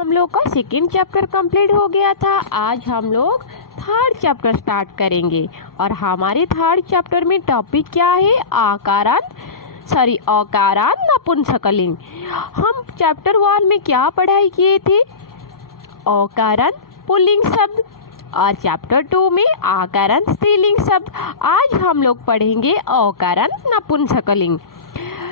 हम लोग का सेकेंड चैप्टर कंप्लीट हो गया था। आज हम लोग थर्ड चैप्टर स्टार्ट करेंगे और हमारे थर्ड चैप्टर में टॉपिक क्या है? अकारांत नपुंसकलिंग। हम चैप्टर 1 में क्या पढ़ाई किए थे? अकारांत पुल्लिंग शब्द और चैप्टर 2 में आकारांत स्त्रीलिंग शब्द। आज हम लोग पढ़ेंगे अकारांत नपुंसकलिंग।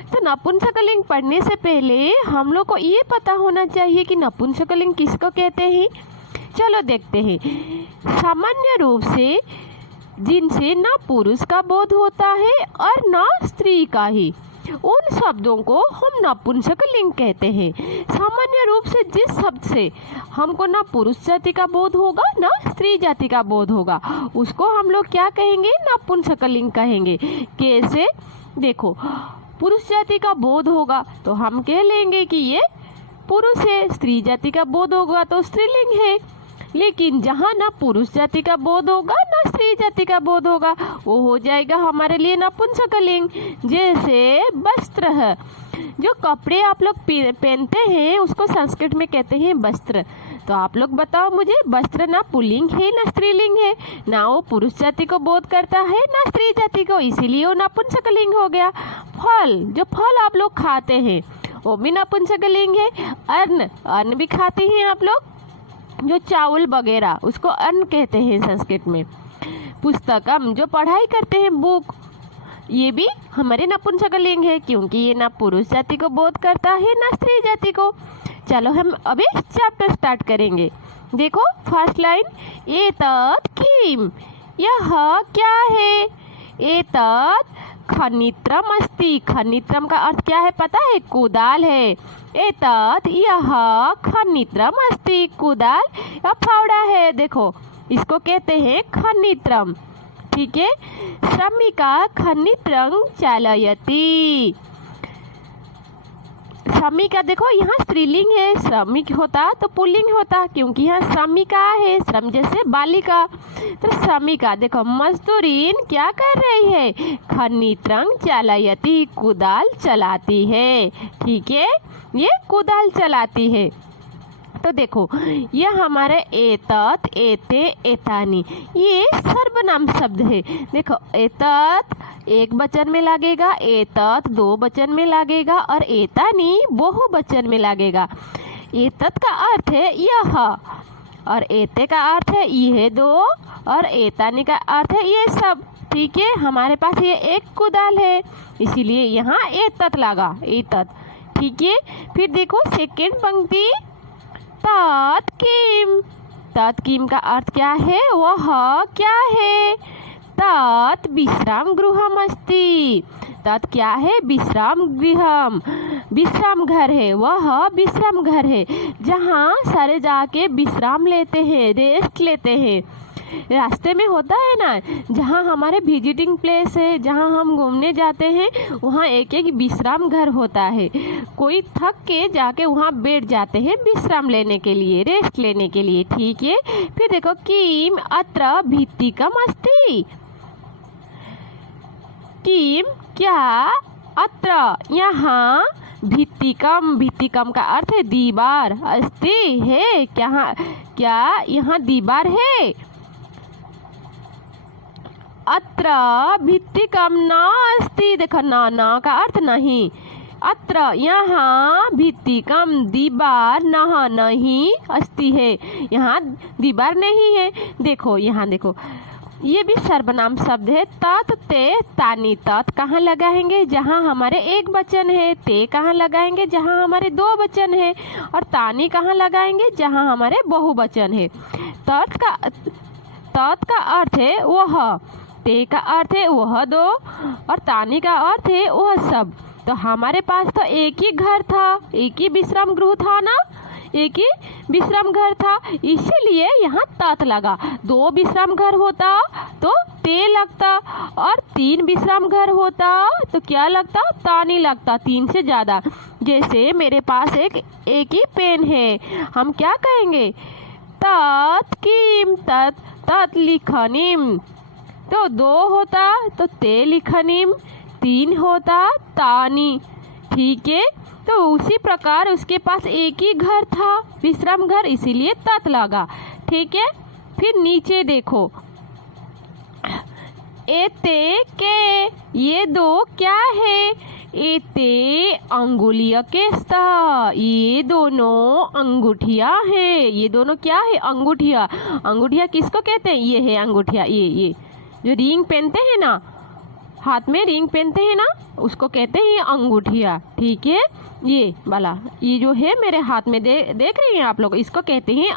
तो नपुंसकलिंग पढ़ने से पहले हम लोग को ये पता होना चाहिए कि नपुंसकलिंग किसको कहते हैं। चलो देखते हैं। सामान्य रूप से जिनसे न पुरुष का बोध होता है और न स्त्री का ही, उन शब्दों को हम नपुंसकलिंग कहते हैं। सामान्य रूप से जिस शब्द से हमको न पुरुष जाति का बोध होगा न स्त्री जाति का बोध होगा, उसको हम लोग क्या कहेंगे? नपुंसकलिंग कहेंगे। कैसे? देखो, पुरुष जाति का बोध होगा तो हम कह लेंगे कि ये पुरुष है। स्त्री जाति का बोध होगा तो स्त्रीलिंग है। लेकिन जहाँ ना पुरुष जाति का बोध होगा ना स्त्री जाति का बोध होगा, वो हो जाएगा हमारे लिए नपुंसकलिंग। जैसे वस्त्र है, जो कपड़े आप लोग पहनते हैं उसको संस्कृत में कहते हैं वस्त्र। तो आप लोग बताओ मुझे, वस्त्र ना पुल्लिंग है ना स्त्रीलिंग है, ना वो पुरुष जाति को बोध करता है ना स्त्री जाति को, इसीलिए वो नपुंसकलिंग हो गया। फल, जो फल आप लोग खाते हैं वो भी नपुंसकलिंग है। अन्न भी खाते हैं आप लोग, जो चावल वगैरह, उसको अन्न कहते हैं संस्कृत में। पुस्तकम, जो पढ़ाई करते हैं बुक, ये भी हमारे नपुंसकलिंग है, क्योंकि ये ना पुरुष जाति को बोध करता है ना स्त्री जाति को। चलो हम अभी चैप्टर स्टार्ट करेंगे। देखो फर्स्ट लाइन, एतत् किम, यह क्या है? एतत् खनित्रम अस्ति। खनित्रम का अर्थ क्या है पता है? कुदाल है। एतत् यह खनित्रम अस्ति, कुदाल या फावड़ा है। देखो इसको कहते हैं खनित्रम। ठीक है। श्रमिका खनित्रं चालयति। श्रमिका, देखो यहाँ स्त्रीलिंग है, श्रमिक होता तो पुल्लिंग होता, क्योंकि यहाँ श्रमिका है, श्रम जैसे बालिका। तो श्रमिका देखो मजदूरीन क्या कर रही है? खनित्रं चालयति, कुदाल चलाती है। ठीक है, ये कुदाल चलाती है। तो देखो ये हमारे एतत्, एते, एतानी, ये सर्वनाम शब्द है। देखो एतत् एक वचन में लगेगा, एतत् दो वचन में लगेगा और एतानी बहुवचन में लगेगा। एतत् का अर्थ है यह और एते का अर्थ है यह दो और एतानी का अर्थ है ये सब। ठीक है, हमारे पास ये एक कुदाल है, इसीलिए यहाँ एतत् लगा, एतत्। ठीक है, फिर देखो सेकेंड पंक्ति, तत् किम। तत् किम का अर्थ क्या है? वह क्या है? तत् विश्राम गृहम अस्ति। तत् क्या है? विश्राम गृहम, विश्राम घर है। वह विश्राम घर है जहाँ सारे जाके विश्राम लेते हैं, रेस्ट लेते हैं। रास्ते में होता है ना, जहाँ हमारे विजिटिंग प्लेस है, जहाँ हम घूमने जाते हैं, वहाँ एक एक विश्राम घर होता है। कोई थक के जाके वहाँ बैठ जाते हैं विश्राम लेने के लिए, रेस्ट लेने के लिए। ठीक है, फिर देखो किम अत्र भित्तिकम अस्ति। किम क्या? अत्र यहाँ, भित्तिकम, भित्तिकम का अर्थ है दीवार, अस्ति है क्या यहाँ दीवार है? अत्र भित्तिकम नास्ति। देखो ना का अर्थ नहीं। अत्र यहाँ भित्तिकम दीवार, नह नहीं, अस्ति है यहाँ दीवार नहीं है। देखो यहाँ देखो, ये भी सर्वनाम शब्द है। तत्, ते, तानी। तत् कहाँ लगाएंगे? जहाँ हमारे एक वचन है। ते कहाँ लगाएंगे? जहाँ हमारे दो वचन है। और तानी कहाँ लगाएंगे? जहाँ हमारे बहुवचन है। तत् का अर्थ है वह, ते का अर्थ है वह दो और तानी का अर्थ है वह सब। तो हमारे पास तो एक ही घर था, एक ही विश्राम गृह था ना, एक ही विश्राम घर था, इसीलिए यहाँ तत् लगा। दो विश्राम घर होता तो ते लगता और तीन विश्राम घर होता तो क्या लगता? तानी लगता, तीन से ज्यादा। जैसे मेरे पास एक ही पेन है, हम क्या कहेंगे? तत् किम, तत् लिखनिम। तो दो होता तो ते लिखनिम, तीन होता तानी। ठीक है, तो उसी प्रकार उसके पास एक ही घर था, विश्राम घर, इसीलिए तत् लगा। ठीक है, फिर नीचे देखो, एते के, ये दो क्या है? एते अंगुलिया के स्तः, ये दोनों अंगूठिया है। ये दोनों क्या है? अंगूठिया। अंगूठिया किसको कहते हैं? ये है अंगूठिया, ये जो रिंग पहनते हैं ना, हाथ में रिंग पहनते हैं ना, उसको कहते हैं अंगूठिया। ठीक है, ये वाला, ये जो है मेरे हाथ में देख रहे हैं आप लोग, इसको कहते हैं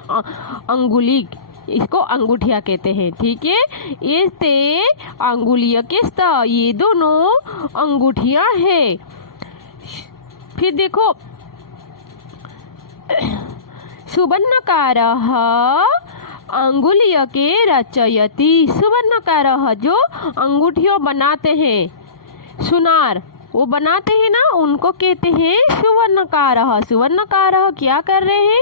अंगुली, इसको अंगूठिया कहते हैं। ठीक है, ये ते अंगुलिया के स्तः, ये दोनों अंगूठिया है। फिर देखो, सुवर्णकारः अंगुलिया के रचयति, सुवर्णकारः जो अंगूठियों बनाते हैं, सुनार वो बनाते हैं ना, उनको कहते हैं सुवर्णकारः। सुवर्णकारः क्या कर रहे हैं?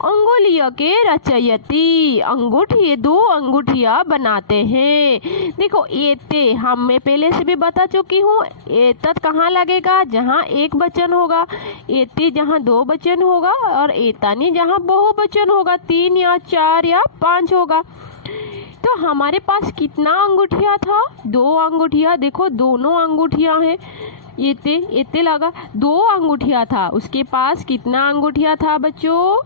अंगुलिया के रचयति, अंगूठी, दो अंगूठिया बनाते हैं। देखो, एते हम मैं पहले से भी बता चुकी हूँ, एतत् कहाँ लगेगा? जहाँ एक वचन होगा, एते जहाँ दो वचन होगा, और एतानी जहाँ बहुवचन होगा, 3 या 4 या 5 होगा। तो हमारे पास कितना अंगूठिया था? 2 अंगूठिया। देखो, दोनों अंगूठिया हैं, एते लगा, 2 अंगूठिया था। उसके पास कितना अंगूठिया था बच्चों?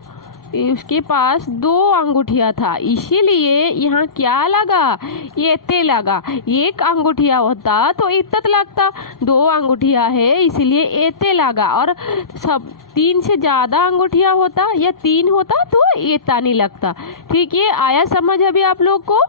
उसके पास 2 अंगूठिया था, इसीलिए यहाँ क्या लगा? एते लगा। 1 अंगूठिया होता तो इत्तत लगता, 2 अंगूठिया है इसलिए एते लगा। और सब 3 से ज़्यादा अंगूठिया होता या 3 होता तो एता नहीं लगता। ठीक है, आया समझ अभी आप लोग को?